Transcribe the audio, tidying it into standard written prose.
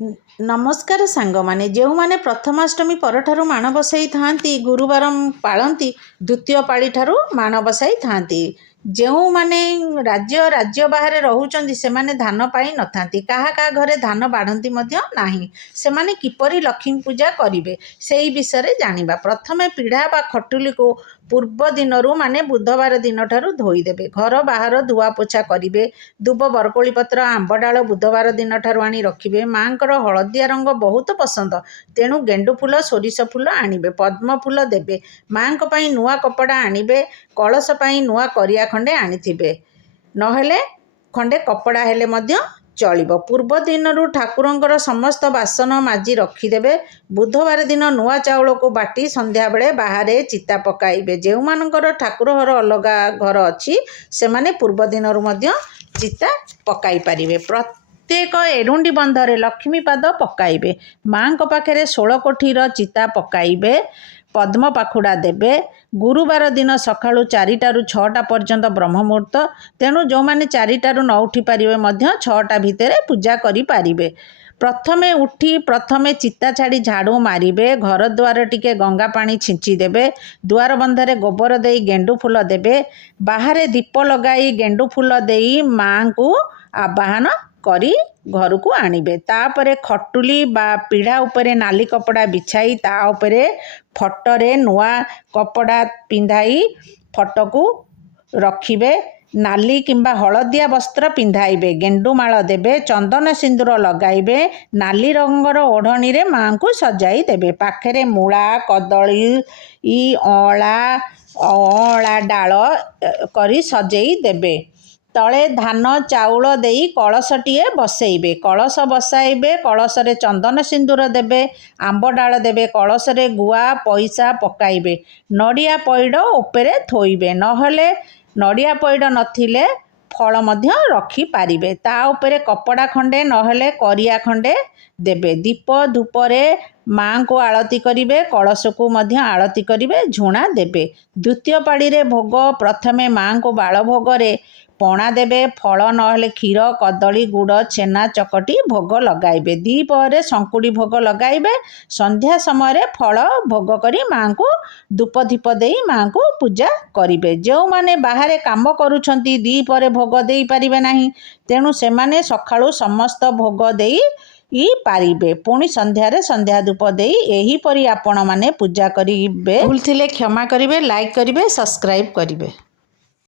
नमस्कार सांग माने जो माने प्रथमाष्टमी परठारु माण बसाई थांती गुरुवार पालती द्वितीय पाली ठारू माण बसाई थांती जो माने राज्य राज्य बाहर रहउचंदी से माने धान पाई न थांती कहा कहा घरे धान बाढ़ती मध्य नाही से माने किपरि लक्ष्मी पूजा करिवे सेई विषय जानिबा। प्रथमे पीढ़ा बा खटुली को पूर्व दिन माने बुधवार दिन ठारू धोई देबे घर बाहर धुआ पोछा करिवे दुब बरकोली पत्र आंब डाल बुधवार दिन ठारू आनी रखिबे। मांकर हलदिया रंग बहुत पसंद तेणु गेंडु फूल सोरिष फूल आनिबे पद्म फूल देबे मांक पई नुआ कपड़ा आनिबे कलश पई नुआ करिया खंडे आनिथिबे नहेले खंडे कपड़ा हेले मध्य चलिबो। पूर्व दिन ठाकुरंकर समस्त बासन माजी रखिदेबे बुधवार दिन नुआ चाउल को बाटी संध्या बेले बाहर चिता पकाइबे जो मानकर ठाकुर घर अलगा घर अच्छी से माने पूर्व दिन मध्य चिता पकाई पारिबे। प्रत्येक एरुंडी बंधरे लक्ष्मी पाद पकाइबे माँ पाखे 16 कोठीर चिता पकाइबे पद्म पाखुड़ा देबे। गुरुवार दिन सकाळु 4टारू 6टा पर्यंत ब्रह्म मुहूर्त तेणु जो माने 4टारू न उठी पारिबे मध्य 6टा भितर पूजा करि पारिबे। प्रथमे उठी प्रथमे चिता छाड़ी झाड़ू मारिबे घर द्वार टिके गंगा पानी छिंची देबे द्वार बंधरे गोबर देई गेंडु फूल देबे बाहरे दीप लगाई गेंडु फूल देई माँ को आवाहन करी घर को आनिबे। तापरे खटुली बा पीढ़ा उपरे नाली कपड़ा बिछाई ता उपरे फटरे नुआ कपड़ा पिंधाई फट को रखिबे नाली किंबा हलदिया वस्त्र पिंधाइबे गेंडुमाल देबे चंदन सिंदूर लगाइबे नाली रंगर ओढ़णी रे माँ को सजाई देबे पाखरे मूला कदली अला डाल करी सजेई देबे तले धान चाउल देई कलशटीए बसैबे कलश बसाइबे कलश रे चंदन सिंदूर देबे आंब डाल देबे कलश रे गुआ पैसा पकाइबे नड़िया पैड उपरे थोइबे नहले नड़िया पैड नथिले फल मध्य रखी पारिबे ता उपरे कपड़ा खंडे नहले करिया खंडे देबे दीप धूपरे माँ को आरती करिबे कलश को मध्य आरती करिबे झुणा देबे। द्वितीय पाड़ी रे भोग प्रथमे माँ को बाल भोग रे पणा देबे फल नहले क्षीर कदली गुड़ छेना चकटी भोग लगाइबे दीपरे संकुड़ी भोग लगाइबे संध्या समय फल भोग करी माँ को धूप दीप देई माँ को पूजा करिबे। जो माने बाहरे काम करूछंती दीपरे भोग देई पारिबे नाही तेणु से माने सखाळु समस्त भोग देई पारिबे पुणी संध्यारे संध्या धूप देई एही परी आपण माने पूजा करिबे। भूल थिले क्षमा करिबे लाइक करिबे सब्सक्राइब करिबे।